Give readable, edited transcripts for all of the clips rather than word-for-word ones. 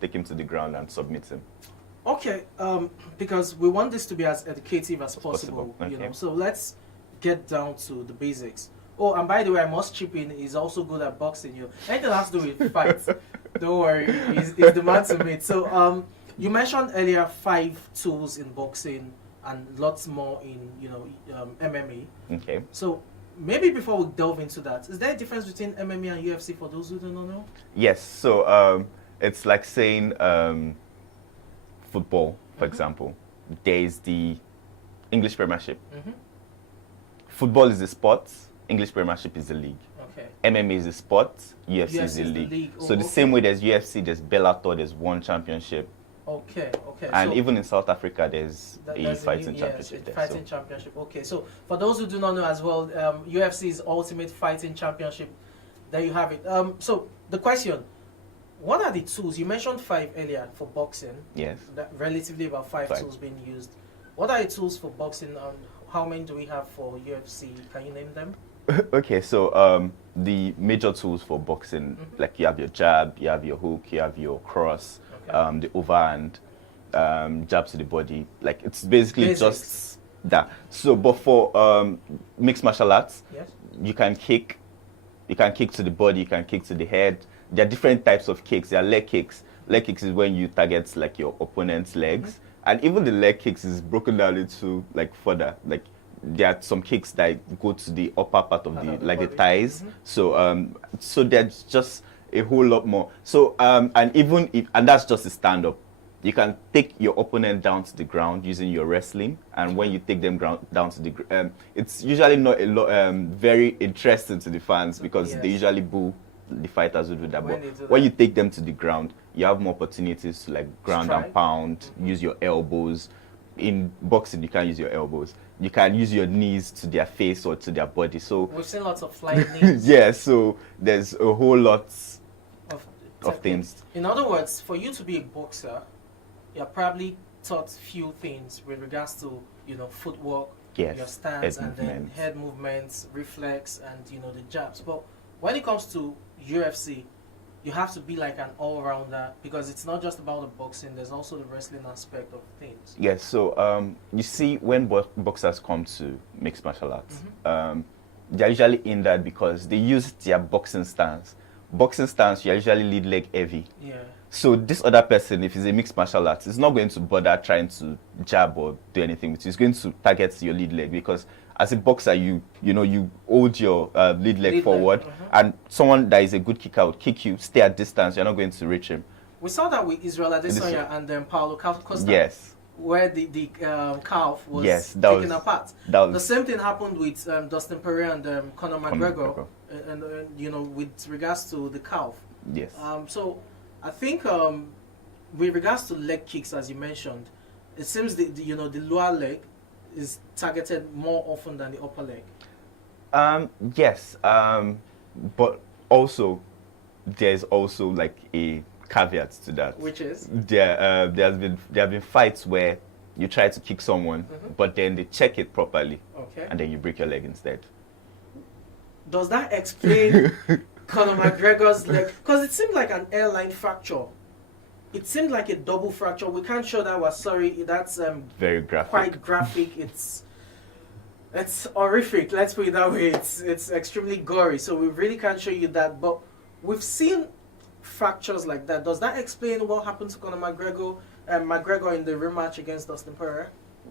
take him to the ground and submit him. Okay, because we want this to be as educative as possible. Okay. You know, so let's get down to the basics. Oh, and by the way, I must chip in. He's also good at boxing. You know, anything that has to do with fights, don't worry, he's the man to meet. So, you mentioned earlier 5 tools in boxing and lots more in MMA. Okay. So maybe before we delve into that, is there a difference between MMA and UFC for those who don't know? Yes. So it's like saying football, for example. There is the English Premiership. Football is the sport. English Premiership is the league. Okay. MMA is the sport. UFC is the league. So the same way there's UFC, there's Bellator, there's One Championship. Okay, okay. And so even in South Africa, there's a fighting championship there. Fighting championship. Okay, so for those who do not know as well, UFC is Ultimate Fighting Championship. There you have it. So the question: what are the tools? You mentioned 5 earlier for boxing. Yes. Relatively about 5 tools being used. What are the tools for boxing? And how many do we have for UFC? Can you name them? Okay, so the major tools for boxing, like you have your jab, you have your hook, you have your cross, the overhand, jab to the body. Like it's basically just that. So, but for mixed martial arts, you can kick to the body, you can kick to the head. There are different types of kicks. There are leg kicks. Leg kicks is when you target like your opponent's legs, and even the leg kicks is broken down into like further like. There are some kicks that go to the upper part of the thighs. So so there's just a whole lot more. So and even if, and that's just a stand up. You can take your opponent down to the ground using your wrestling, and when you take them down to the ground, it's usually not a lot very interesting to the fans because they usually boo the fighters who do that. But when you take them to the ground, you have more opportunities to like ground and pound, use your elbows. In boxing, you can't use your elbows. You can use your knees to their face or to their body. So we've seen lots of flying knees. Yeah, so there's a whole lot of things. In other words, for you to be a boxer, you're probably taught few things with regards to footwork, your stance, and then head movements, reflex, and the jabs. But when it comes to UFC, you have to be like an all-rounder because it's not just about the boxing, there's also the wrestling aspect of things. Yes, so you see when boxers come to mixed martial arts, they're usually in that because they use their boxing stance. Boxing stance, you're usually lead leg heavy. Yeah. So this other person, if he's a mixed martial arts, is not going to bother trying to jab or do anything with you. He's going to target your lead leg because as a boxer, you hold your lead leg forward, and someone that is a good kicker would kick you, stay at distance, you're not going to reach him. We saw that with Israel Adesanya and then Paulo Costa. Yes. Where the calf was taken apart. The same thing happened with Dustin Poirier and Conor McGregor, and with regards to the calf. Yes. So I think with regards to leg kicks, as you mentioned, it seems the lower leg is targeted more often than the upper leg. Yes, but also there's also like a caveat to that, which is there have been fights where you try to kick someone, but then they check it properly, and then you break your leg instead. Does that explain Conor McGregor's leg? Because it seemed like an airline fracture. It seemed like a double fracture. We can't show that. We're sorry. That's very graphic. Quite graphic. It's horrific. Let's put it that way. It's extremely gory. So we really can't show you that. But we've seen fractures like that. Does that explain what happened to Conor McGregor in the rematch against Dustin Poirier?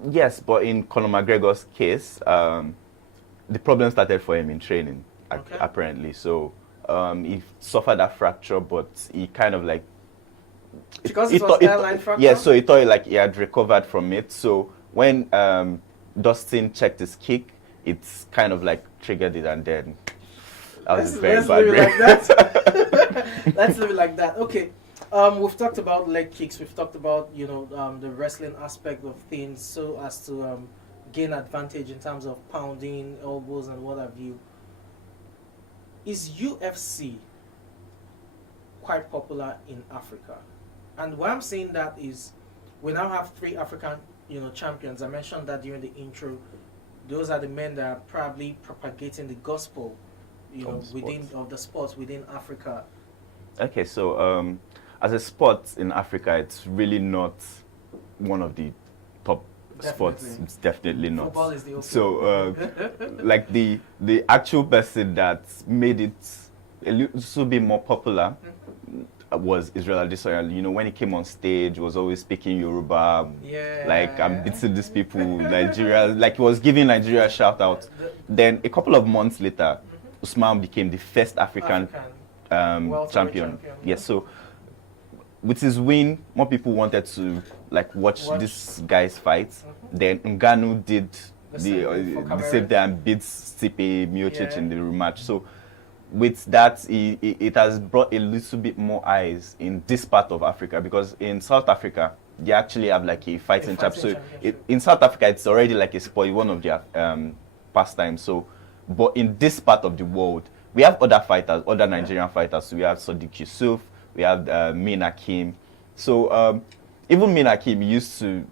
Yes, but in Conor McGregor's case, the problem started for him in training, apparently. So he suffered that fracture, but he kind of like. Because it was airline fracture? Yeah, so he thought like he had recovered from it. So when Dustin checked his kick, it's kind of like triggered it, and then that was very bad. Let's leave it like that. Okay, we've talked about leg kicks. We've talked about the wrestling aspect of things, so as to gain advantage in terms of pounding, elbows, and what have you. Is UFC quite popular in Africa? And why I'm saying that is, we now have 3 African, champions. I mentioned that during the intro. Those are the men that are probably propagating the gospel, of the sports within Africa. Okay, so as a sport in Africa, it's really not one of the top sports. It's definitely not. Football is the open. So, like the actual person that made it a little bit more popular was Israel Adesanya. You know, when he came on stage, he was always speaking Yoruba. Yeah. Like, I'm beating these people, Nigeria. Like, he was giving Nigeria a shout out. Then a couple of months later, Usman became the first African champion. Yes, so with his win, more people wanted to like watch this guy's fight. Then Ngannou did the same thing and beat Stipe Miocic in the rematch. So with that, it has brought a little bit more eyes in this part of Africa, because in South Africa, they actually have like a fighting championship. So in South Africa, it's already like a sport, one of their pastimes. So, but in this part of the world, we have other fighters, other Nigerian fighters. So we have Sadiq Yusuf, we have Min Akim. So even Min Akim used to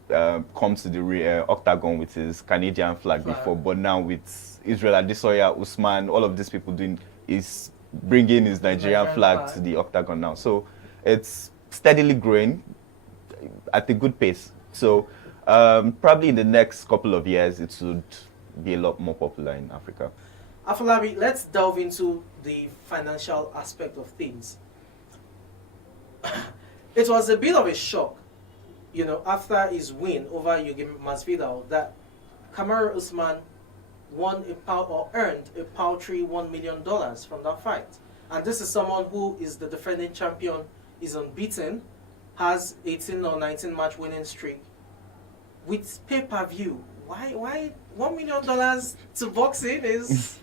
come to the octagon with his Canadian flag before, but now with Israel Adesanya, Usman, all of these people doing is bringing his Nigerian flag to the octagon now. So it's steadily growing at a good pace. So probably in the next couple of years, it should be a lot more popular in Africa. Afolabi, let's delve into the financial aspect of things. It was a bit of a shock, you know, after his win over Yugi Masvidal, that Kamaru Usman earned a paltry $1 million from that fight. And this is someone who is the defending champion, is unbeaten, has 18 or 19 match winning streak. With pay-per-view, why $1 million to boxing is...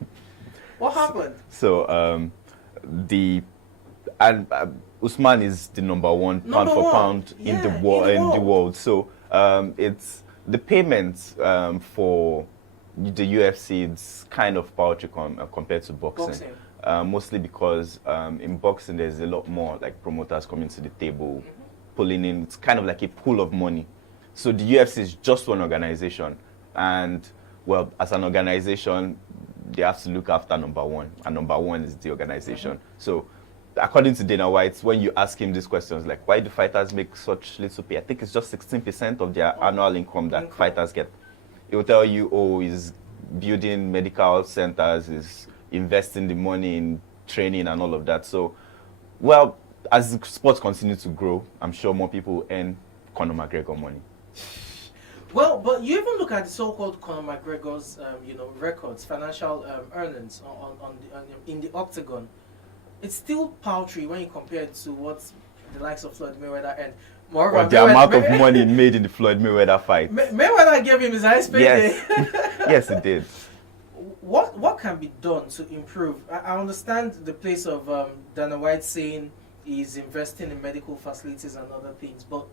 What happened? So, Usman is the number one pound for pound in the world. So it's the payments for the UFC. It's kind of paltry compared to boxing. Mostly because in boxing there's a lot more like promoters coming to the table, pulling in. It's kind of like a pool of money. So the UFC is just one organization, and well, as an organization, they have to look after number one, and number one is the organization. So according to Dana White, when you ask him these questions, like why do fighters make such little pay? I think it's just 16% of their annual income that fighters get. He will tell you, oh, he's building medical centers, he's investing the money in training and all of that. So, well, as the sports continue to grow, I'm sure more people will earn Conor McGregor money. Well, but you even look at the so-called Conor McGregor's, records, financial earnings in the octagon. It's still paltry when you compare it to what the likes of Floyd Mayweather and moreover, the amount of money made in the Floyd Mayweather fight. Mayweather gave him his highest payday. Yes, it did. What can be done to improve? I understand the place of Dana White saying he's investing in medical facilities and other things, but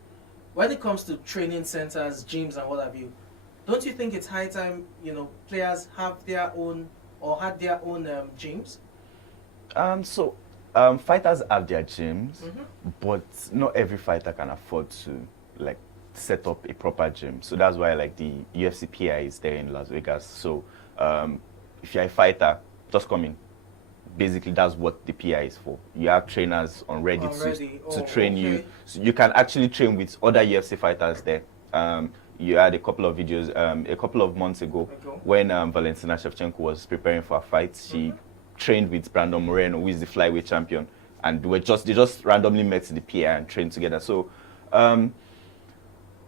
when it comes to training centers, gyms, and what have you, don't you think it's high time players have their own or had their own gyms? Fighters have their gyms, but not every fighter can afford to like set up a proper gym. So that's why like the UFC PI is there in Las Vegas. So if you're a fighter, just come in. Basically, that's what the PI is for. You have trainers ready to train you. So you can actually train with other UFC fighters there. You had a couple of videos a couple of months ago when Valentina Shevchenko was preparing for a fight. She trained with Brandon Moreno, who is the flyweight champion, and they just randomly met in the PI and trained together. So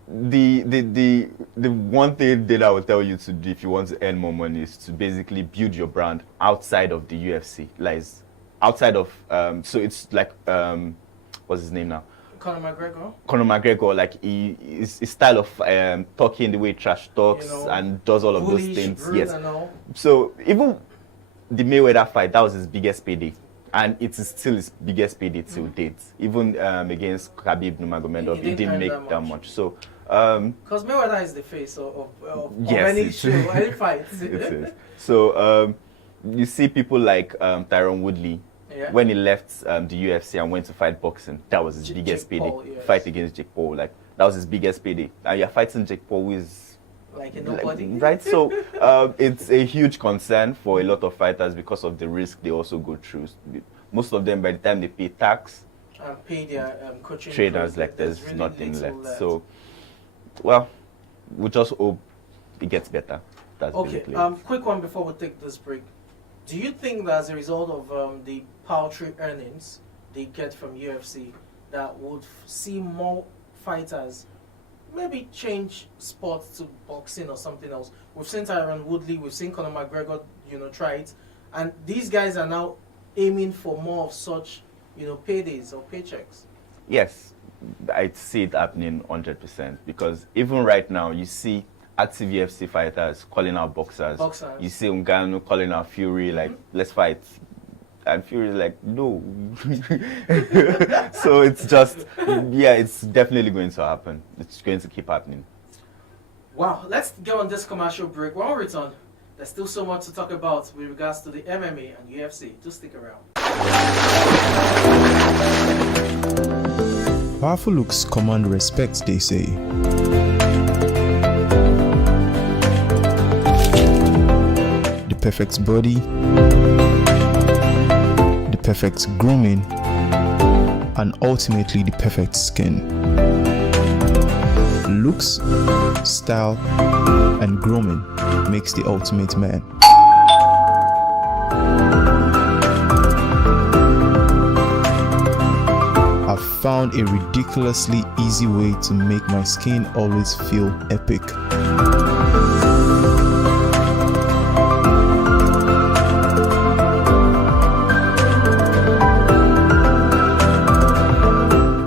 the one thing that I would tell you to do if you want to earn more money is to basically build your brand outside of the UFC, like outside of so it's like what's his name now? Conor McGregor. Conor McGregor, like his style of talking, the way he trash talks and does all of those things. Yes. So even the Mayweather fight, that was his biggest payday, and it is still his biggest payday till date. Even against Khabib Nurmagomedov, he didn't make that much. So because Mayweather is the face of any show, any fight. It is. So you see people like Tyron Woodley. Yeah. When he left the UFC and went to fight boxing, that was his biggest payday. Paul, yes. Fight against Jake Paul, like that was his biggest payday. And you're fighting Jake Paul, who is like a nobody, right? So it's a huge concern for a lot of fighters because of the risk they also go through. Most of them, by the time they pay tax pay their coaching trainers, crews. like there's really nothing little left. So, well, we just hope it gets better. That's okay. basically it. Quick one before we take this break. Do you think that as a result of the paltry earnings they get from UFC, that would see more fighters maybe change sports to boxing or something else? We've seen Tyron Woodley, we've seen Conor McGregor, try it, and these guys are now aiming for more of such, paydays or paychecks. Yes, I see it happening 100% because even right now you see active UFC fighters calling out boxers. You see Ngannou calling out Fury, like, let's fight. And Fury is like, no. So it's just, yeah, it's definitely going to happen. It's going to keep happening. Wow, let's go on this commercial break. When we return, there's still so much to talk about with regards to the MMA and UFC. Do stick around. Powerful looks command respect, they say. The perfect body, the perfect grooming, and ultimately the perfect skin. Looks, style, and grooming makes the ultimate man. I've found a ridiculously easy way to make my skin always feel epic.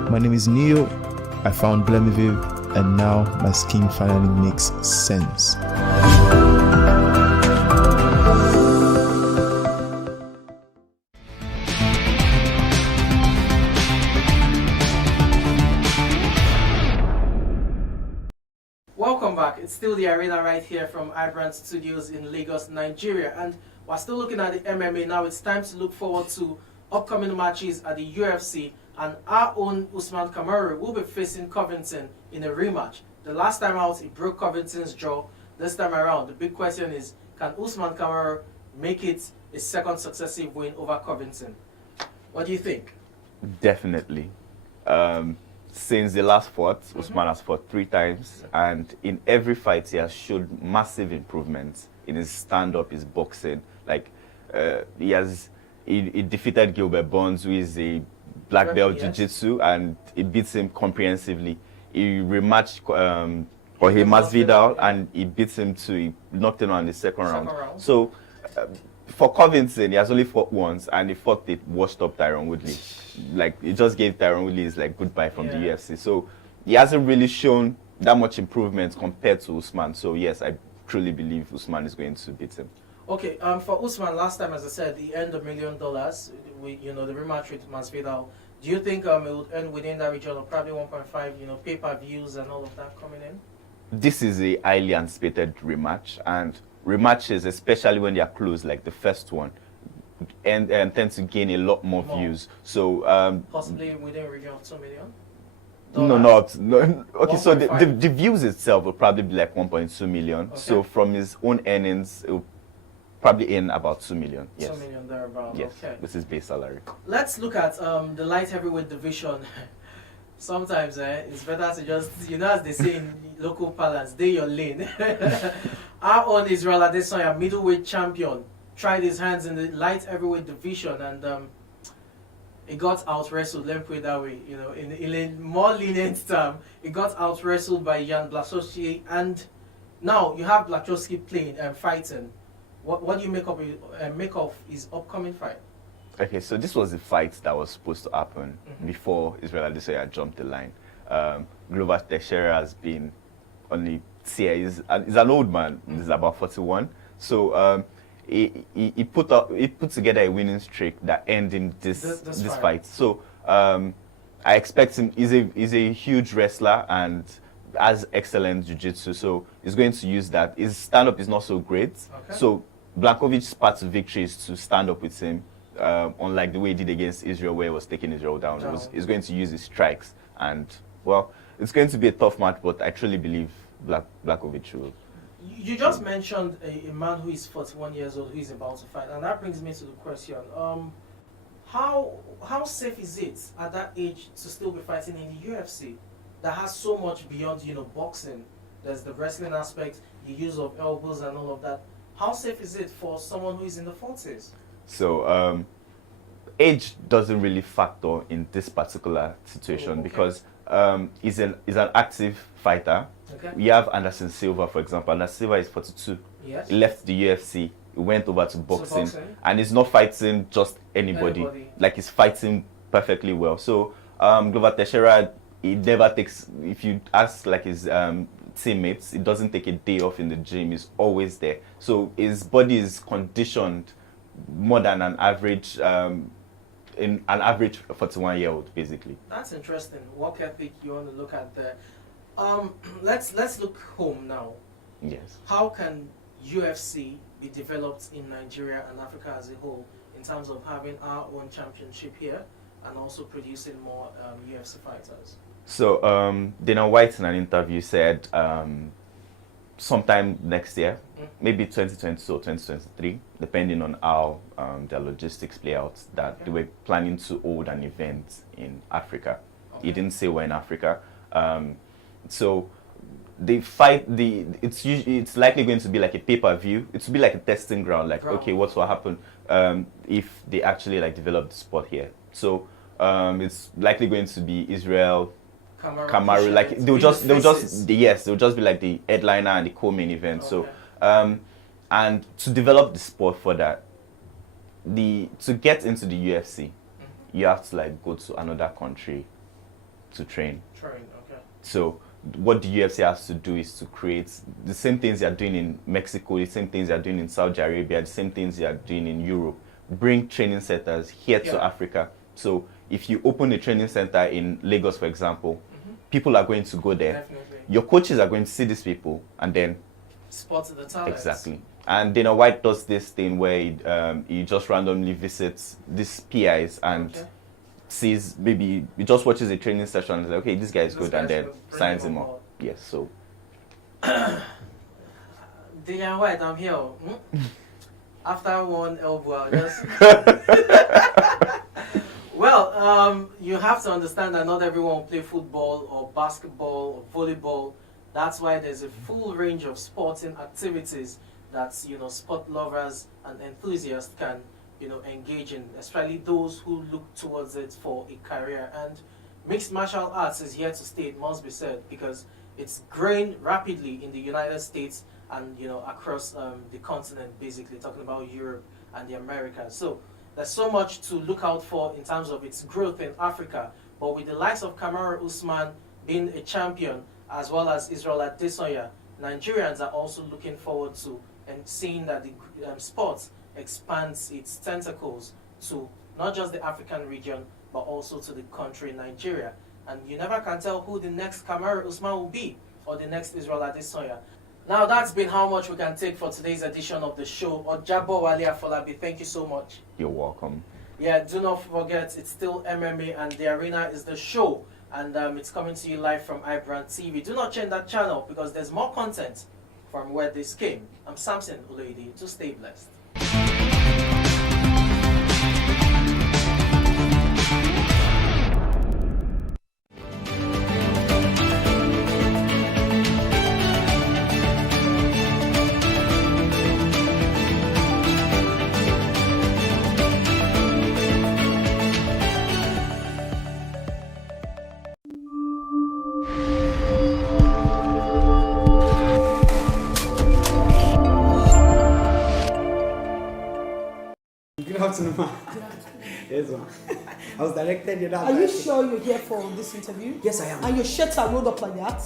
My name is Neo. I found Blemiviv, and now my skin finally makes sense. Welcome back. It's still the arena right here from iBrand Studios in Lagos, Nigeria, and we're still looking at the MMA. Now it's time to look forward to upcoming matches at the UFC, and our own Usman Kamaru will be facing Covington in a rematch. The last time out, he broke Covington's jaw. This time around, the big question is, can Usman Kamaru make it a second successive win over Covington? What do you think? Definitely. Since the last fight, Usman has fought 3 times, and in every fight he has showed massive improvements in his stand-up, his boxing. Like, he defeated Gilbert Burns, who is a black belt jiu-jitsu, and he beats him comprehensively. He rematched Jorge Masvidal, and he beats him too. He knocked him out in the second round. So, for Covington, he has only fought once, and he fought the washed-up Tyron Woodley. Like, he just gave Tyron Woodley his goodbye from the UFC. So, he hasn't really shown that much improvement compared to Usman. So, yes, I truly believe Usman is going to beat him. Okay, for Usman, last time, as I said, he earned $1 million. The rematch with Masvidal. Do you think it would earn within that region of probably 1.5, pay-per-views and all of that coming in? This is a highly anticipated rematch, and rematches, especially when they are close, like the first one, and tend to gain a lot more views. So possibly within a region of $2 million. No. Okay, so the views itself will probably be like 1.2 million. Okay. So from his own earnings, it will probably earn about 2 million. Yes. 2 million thereabout. Yes, okay. With his base salary. Let's look at the light heavyweight division. Sometimes it's better to just, as they say in local parlance, stay your lane. Our own Israel Adesanya, middleweight champion, tried his hands in the light heavyweight division, and he got out-wrestled, let me put it that way, in a more lenient term. He got out-wrestled by Jan Blachowski, and now you have Blachowski playing and fighting. What do you make of his upcoming fight? Okay, so this was the fight that was supposed to happen before Israel Adesanya jumped the line. Glover Teixeira has been only he's an old man. He's about 41. So he put together a winning streak that ended this fight. So I expect him. He's a huge wrestler and has excellent jiu-jitsu. So he's going to use that. His stand-up is not so great. Okay. So Blachowic's path to victory is to stand up with him. Unlike the way he did against Israel, where he was taking Israel down. He's going to use his strikes. And, well, it's going to be a tough match, but I truly believe Blachowicz will. You just mentioned a man who is 41 years old, who is about to fight. And that brings me to the question. how safe is it at that age to still be fighting in the UFC that has so much beyond, you know, boxing? There's the wrestling aspect, the use of elbows and all of that. How safe is it for someone who is in the 40s? So age doesn't really factor in this particular situation. Okay. Because he's an active fighter. Okay. We have Anderson Silva, for example. Anderson Silva is 42. Yes. He left the UFC. He went over to boxing, and he's not fighting just anybody. Like, he's fighting perfectly well. So Glover Teixeira, he never takes. If you ask like his teammates, he doesn't take a day off in the gym. He's always there. So his body is conditioned more than an average. In an average 41-year-old, basically. That's interesting. Work ethic you want to look at there. Let's look home now. Yes. How can UFC be developed in Nigeria and Africa as a whole in terms of having our own championship here and also producing more UFC fighters? So Dana White in an interview said sometime next year, maybe 2022 or 2023, depending on how their logistics play out, that they were planning to hold an event in Africa. He didn't say where in Africa. So they fight it's likely going to be like a pay-per-view. It will be like a testing ground, like okay, what will happen if they actually like develop the sport here. So it's likely going to be Israel, Kamaru, like they'll just be like the headliner and the co-main event. So and to develop the sport for that, to get into the UFC, you have to like go to another country to train. So what the UFC has to do is to create the same things they are doing in Mexico, the same things they are doing in Saudi Arabia, the same things they are doing in Europe. Bring training centers here to Africa. So if you open a training center in Lagos, for example, people are going to go there. Definitely. Your coaches are going to see these people and then spot the talents. Exactly. And Dana White does this thing where he just randomly visits these PIs and sees, maybe he just watches a training session and is like, okay, this guy is good, and then signs him up. Yes, so. Dana White, I'm here. After one elbow, I'll just... Well, you have to understand that not everyone will play football or basketball or volleyball. That's why there's a full range of sporting activities that, you know, sport lovers and enthusiasts can, you know, engage in, especially those who look towards it for a career. And mixed martial arts is here to stay, it must be said, because it's growing rapidly in the United States and, you know, across the continent, basically, talking about Europe and the Americas. So there's so much to look out for in terms of its growth in Africa. But with the likes of Kamaru Usman being a champion, as well as Israel Adesanya, Nigerians are also looking forward to and seeing that the sport expands its tentacles to not just the African region, but also to the country Nigeria. And you never can tell who the next Kamaru Usman will be, or the next Israel Adesanya. Now that's been how much we can take for today's edition of the show. Ojabo Wale Afolabi, thank you so much. You're welcome. Yeah, do not forget, it's still MMA and the arena is the show. And it's coming to you live from iBrandTV. Do not change that channel because there's more content from where this came. I'm Samson Uleidi. To stay blessed. Yes, ma'am. I was directed in that. Are you sure you're here for this interview? Yes, I am. And your shirts are rolled up like that?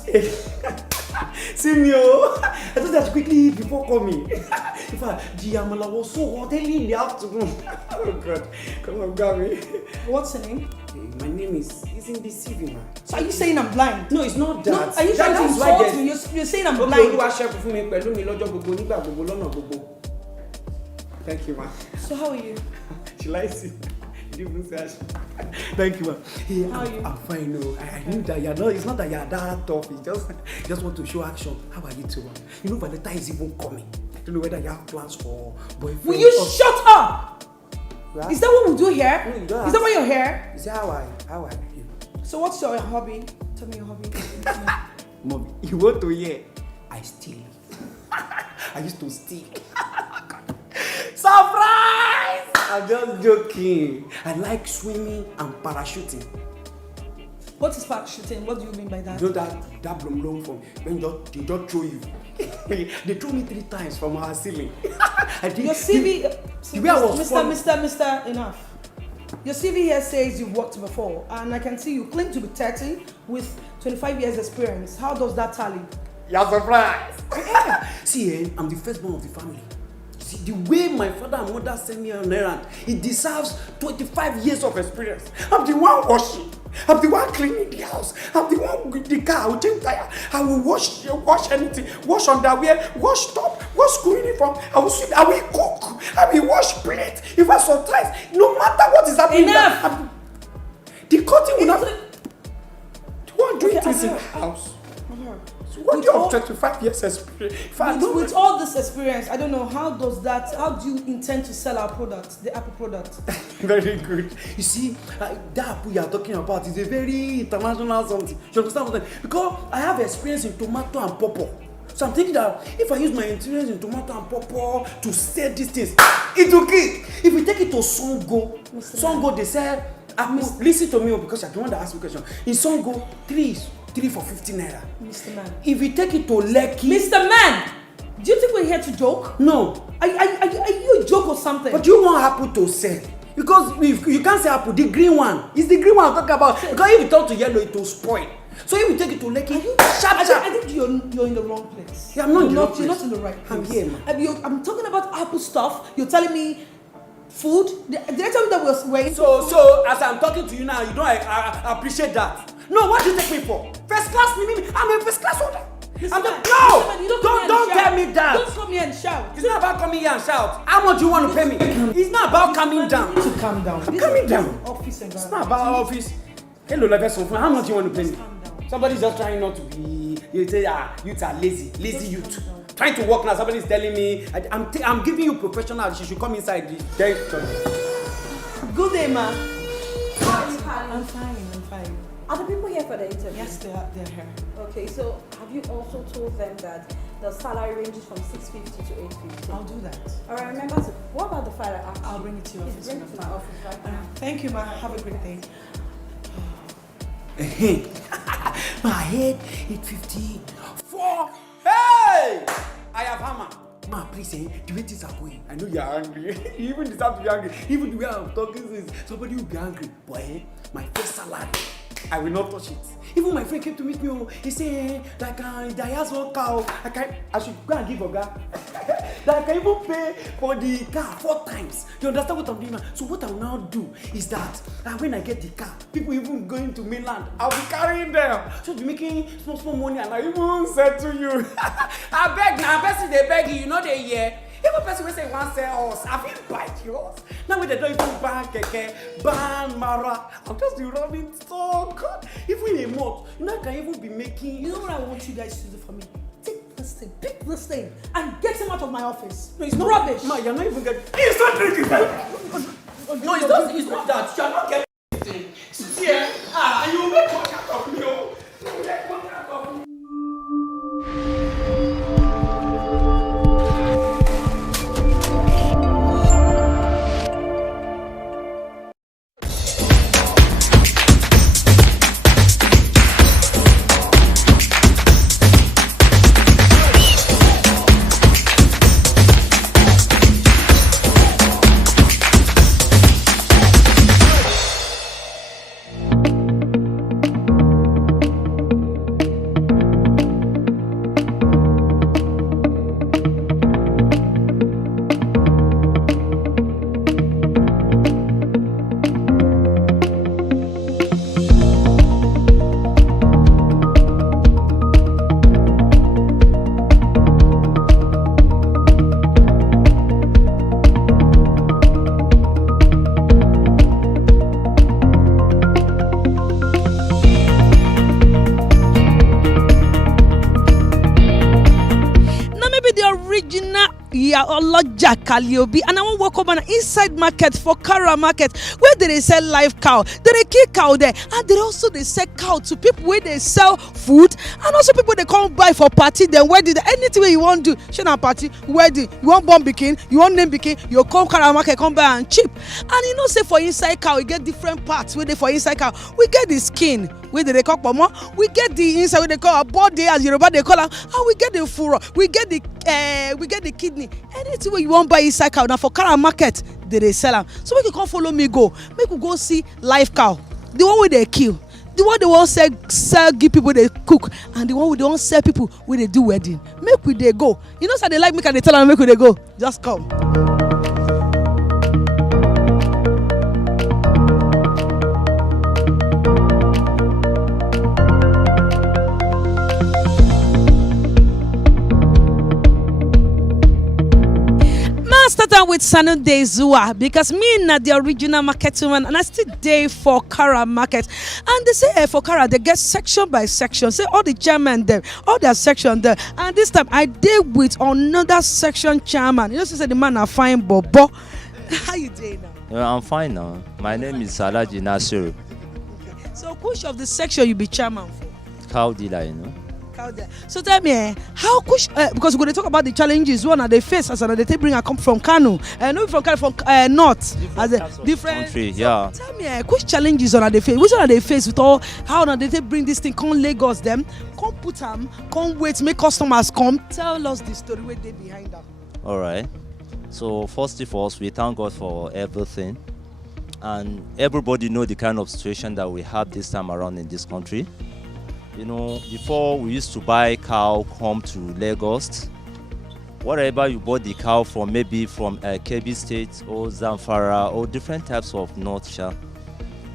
See me, I thought that quickly eat before coming. In fact, the amala was so hot early in the afternoon. Oh God, come on, grab me. What's your name? My name isn't deceiving, man. So are you saying I'm blind? No, it's not that. No, are you trying to insult me? You're saying I'm blind. Thank you, man. So how are you? She likes it. You didn't even say thank you, man. Hey, how are you? I'm fine. No, I knew that you're not. It's not that you're that tough. You just want to show action. How are you too, man? You know, Valentine is even coming. I don't know whether you have plans for boyfriend. Will you shut up? Is that what we do here? No, you don't Is that why you're here? Is that how I behave? So what's your hobby? Tell me your hobby. Mommy, you want to hear? I steal. I used to steal. Surprise! I'm just joking. I like swimming and parachuting. What is parachuting? What do you mean by that? You know that blum from when they just throw you. They threw me 3 times from our ceiling. I think Your CV, the way I was Mr. Enough. Your CV here says you've worked before, and I can see you claim to be 30 with 25 years experience. How does that tally? You're surprised. See, I'm the firstborn of the family. See, the way my father and mother sent me on errand, it deserves 25 years of experience. I'm the one washing. I'm the one cleaning the house. I'm the one with the car. I will change tire. I will wash anything. Wash underwear. Wash top. Wash school uniform. I will sweep. I will cook. I will wash plate. If I sometimes, no matter what is happening, Enough. The cutting will not. The one doing things in the house. So what do you have 25 years experience? With all this experience, I don't know, how do you intend to sell our product, the Apple product? Very good. You see, that apple you are talking about is a very international something. You understand what I'm saying? Because I have experience in tomato and pawpaw. So I'm thinking that if I use my experience in tomato and pawpaw to sell these things, it's okay. If we take it to Songo, they say, listen to me because you're the one that asked me a question. In Songo, 3 for 50 naira. Mr. Man. If we take it to Lekki... Mr. Man! Do you think we're here to joke? No. Are you a joke or something? But you want apple to sell. Because if you can't say apple, the green one. It's the green one I'm talking about. Because if you turn to yellow, it will spoil. So if you take it to Lekki, I think you're in the wrong place. Yeah, I'm not in the wrong place. You're not in the right place. I'm here, man. I'm talking about Apple stuff. You're telling me food. Did I tell you that we're waiting? So as I'm talking to you now, you don't appreciate that. No, what do you take me for? First class, I'm a first class holder. Don't tell me that. Don't come here and shout. It's not about coming here and shout. How much do you want to pay me? It's not about coming down. To calm down. I'm coming down. Office environment. It's not about office. Hello, how much do you want to pay me? Somebody's just trying not to be. You say, youths are lazy youth. Trying to work now. Somebody's telling me, I'm giving you professional. She should come inside. Good day, ma. How are you, Carly? I'm fine. Are the people here for the interview? Yes, they're here. Okay, so have you also told them that the salary ranges from 650 to 850? I'll do that. Alright, remember to. What about the file I asked? I'll bring it to your office. Bring it to my office right now. Thank you, ma. Have a great day. My head 854. Hey! I have hammer. Ma, please, the way things are going, I know you are angry. You even deserve to be angry. Even the way I'm talking is somebody will be angry. But my first salary, I will not touch it. Even my friend came to meet me. He said, that I has one car. I should go and give Oga. That I can even pay for the car 4 times. You understand what I'm doing now? So what I will now do is that when I get the car, people even going to mainland, I'll be carrying them. So be making small money and I even said to you, I beg now, person they beg you know they hear. Even person will say one sell us, I feel bite yours. Now when they don't even ban keke, ban mara, I'm just running so good. Even in a month, you know I can even be making. You know what I want you guys to do for me? Take this thing, pick this thing, and get him out of my office. No, it's not rubbish. Ma, you're not even getting. It's not drinking that. No, it's not that. You're not getting this thing. See, and you will make contact of me. You will make contact of me. Yeah, Oloja Kaliobi. And I want to walk up on an inside market for Kara market where they sell live cow. They kill cow there. And they sell cow to people where they sell food. And also people they come buy for party, then wedding, anything you want to do. Shana party, wedding, you want bomb bikini, you want name bikini, you come Kara market, come buy and cheap. And say for inside cow, we get different parts where they for inside cow. We get the skin, where they call pomo. We get the inside where they call a body as Yoruba they call it. And we get the furo. We get the kidney. Anything where you want buy inside cow. Now for Kara market, they sell them. So make you come follow me go. Make you go see live cow. The one where they kill. The one they won't sell give people they cook. And the one where they won't sell people where they do wedding. Make we they go. You know so they like make and they tell them make we they go. Just come. Start with Sanu Day Zua because me not the original market woman and I still day for Kara market. And they say for Kara they get section by section. Say all the chairman there, all their section there. And this time I did with another section chairman. You know, say the man are fine, Bobo. How you doing now? I'm fine now. My name is Salaji Nasiru. Okay. So which of the section you be chairman for? Cow dealer, you know. So tell me, how because we're going to talk about the challenges one they face as they bring a come from Kano, not from Kano, from North, as a different country. So yeah. Tell me, which challenges on they face? Which one are they face with all how they bring this thing? Come Lagos them, come put them, come wait, make customers come. Tell us the story where they behind them. All right. So first of all, we thank God for everything, and everybody know the kind of situation that we have this time around in this country. You know, before we used to buy cow come to Lagos. Whatever you bought the cow from, maybe from Kebbi State or Zamfara or different types of North Shore.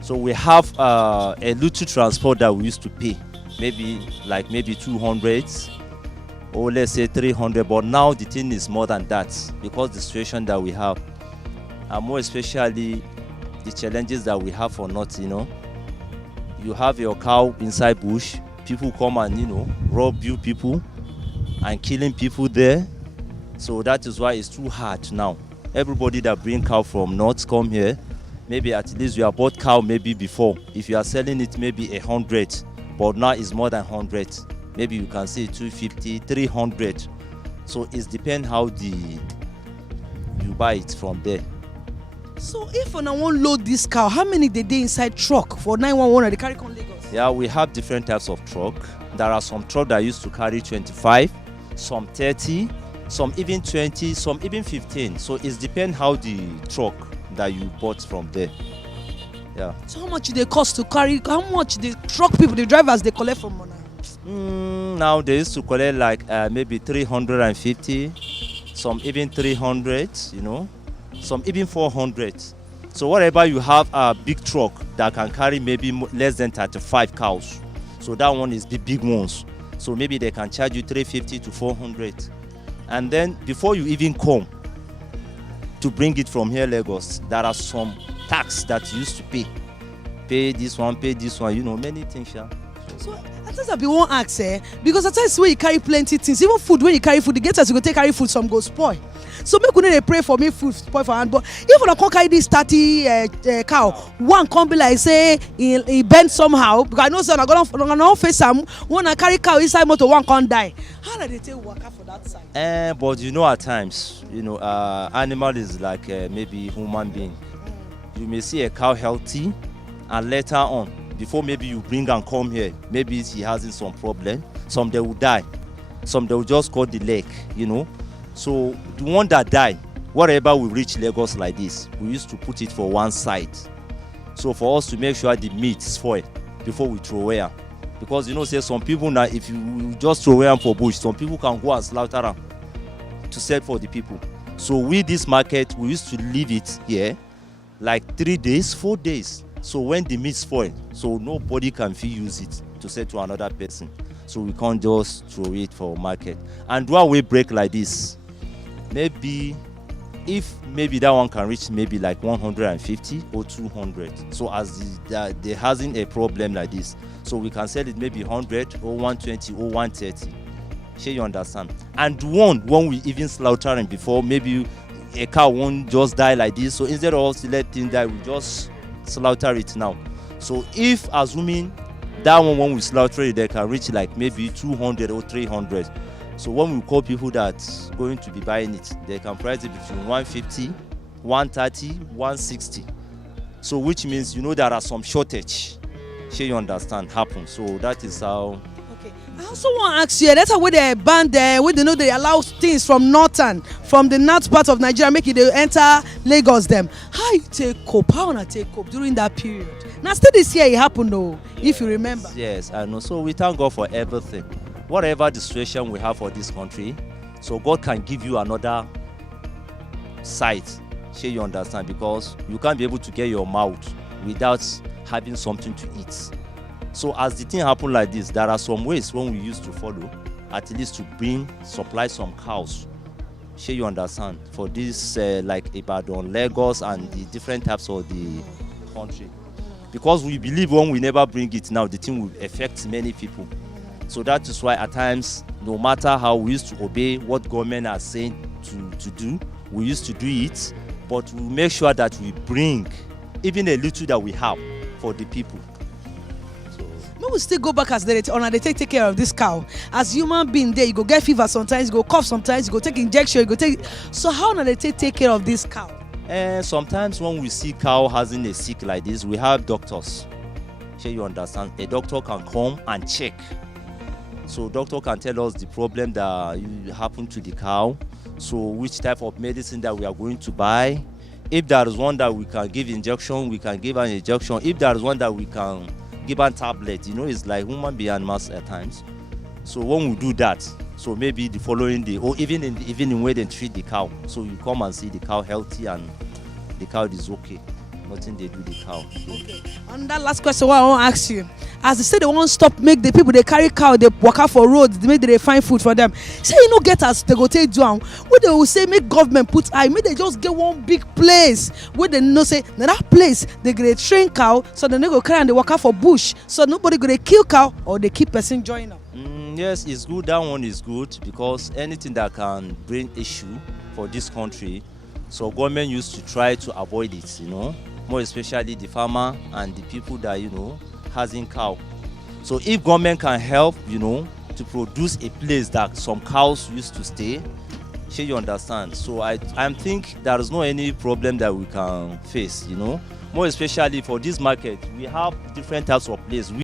So we have a little transport that we used to pay, maybe 200 or let's say 300. But now the thing is more than that because the situation that we have, and more especially the challenges that we have for North. You know, you have your cow inside bush. People come and rob you people and killing people there. So that is why it's too hard now. Everybody that bring cow from North come here. Maybe at least you have bought cow maybe before. If you are selling it maybe 100, but now it's more than 100. Maybe you can say 250, 300. So it depends how you buy it from there. So if I want load this cow, how many they inside truck for 911 they carry come Lagos? Yeah, we have different types of truck. There are some truck that used to carry 25, some 30, some even 20, some even 15. So it depends how the truck that you bought from there. Yeah. So how much they cost to carry? How much the truck people, the drivers, they collect from money? Now they used to collect like maybe 350, some even 300, some even 400. So whatever you have a big truck that can carry maybe less than 35 cows. So that one is the big ones. So maybe they can charge you 350 to 400. And then before you even come to bring it from here Lagos, there are some tax that you used to pay. Pay this one, many things. Yeah. So I just have been one ask, because at times when you carry plenty things, even food, when you carry food, the gators you go take carry food, some go spoil. So make we pray for me food spoil for hand. But if I can't carry this 30 cow, one can't be like say he bent somehow because I know so I'm gonna face some when I carry cow inside motor one can't die. How do they take work for that side? But at times, animal is like maybe human being. You may see a cow healthy, and later on, before maybe you bring and come here, maybe he has some problem. Some they will die, some they will just cut the leg. So the one that died, whatever we reach Lagos like this, we used to put it for one side. So for us to make sure the meat is spoiled before we throw away. Because say some people now, if you just throw away for bush, some people can go and slaughter them to sell for the people. So with this market, we used to leave it here like 3 days, 4 days. So when the meat spoil, so nobody can use it to sell to another person. So we can't just throw it for market. And why we break like this? Maybe if that one can reach maybe like 150 or 200. So as there hasn't a problem like this, so we can sell it maybe 100 or 120 or 130. Shey you understand? And when we even slaughtering before, maybe a cow won't just die like this. So instead of us to let things die, we just slaughter it now. So if assuming that one when we slaughter it, they can reach like maybe 200 or 300. So when we call people that's going to be buying it, they can price it between 150, 130, 160. So which means there are some shortage. Shey you understand happen. So that is how. Okay. I also want to ask you, that's how they ban there, where they allow things from the north part of Nigeria, make it they enter Lagos them. How you take cope? How you take cope during that period? Now still this year it happened though, if you remember. Yes, I know. So we thank God for everything. Whatever the situation we have for this country, so God can give you another sight. Shey you understand? Because you can't be able to get your mouth without having something to eat. So as the thing happen like this, there are some ways when we used to follow, at least to supply some cows. Shey you understand? For this like Ibadan, Lagos, and the different types of the country. Because we believe when we never bring it now, the thing will affect many people. So that is why at times, no matter how we used to obey what government are saying to do, we used to do it, but we make sure that we bring even a little that we have for the people. Maybe we still go back as they take care of this cow. As human being there, you go get fever sometimes, you go cough sometimes, you go take injection, you go take. So how do they take care of this cow? Sometimes when we see cow having a sick like this, we have doctors. Shey you understand? A doctor can come and check. So doctor can tell us the problem that happened to the cow. So which type of medicine that we are going to buy. If there is one that we can give injection, we can give an injection. If there is one that we can give a tablet, it's like human being and mass at times. So when we do that, so maybe the following day, or even in the evening when they treat the cow, so you come and see the cow healthy and the cow is okay. Nothing they do the cow. Okay. And that last question, what I want to ask you, as they say they won't stop make the people they carry cow, they walk out for roads, they make they find food for them. Say get us, they go take down. What they will say make government put eye, make they just get one big place where they say that place they get train cow, so they go carry and they walk out for bush, so nobody go they kill cow or they keep person join them. Yes, it's good. That one is good because anything that can bring issue for this country, so government used to try to avoid it. More especially the farmer and the people that has in cow. So if government can help to produce a place that some cows used to stay, shey you understand? So I think there is no any problem that we can face. More especially for this market, we have different types of places.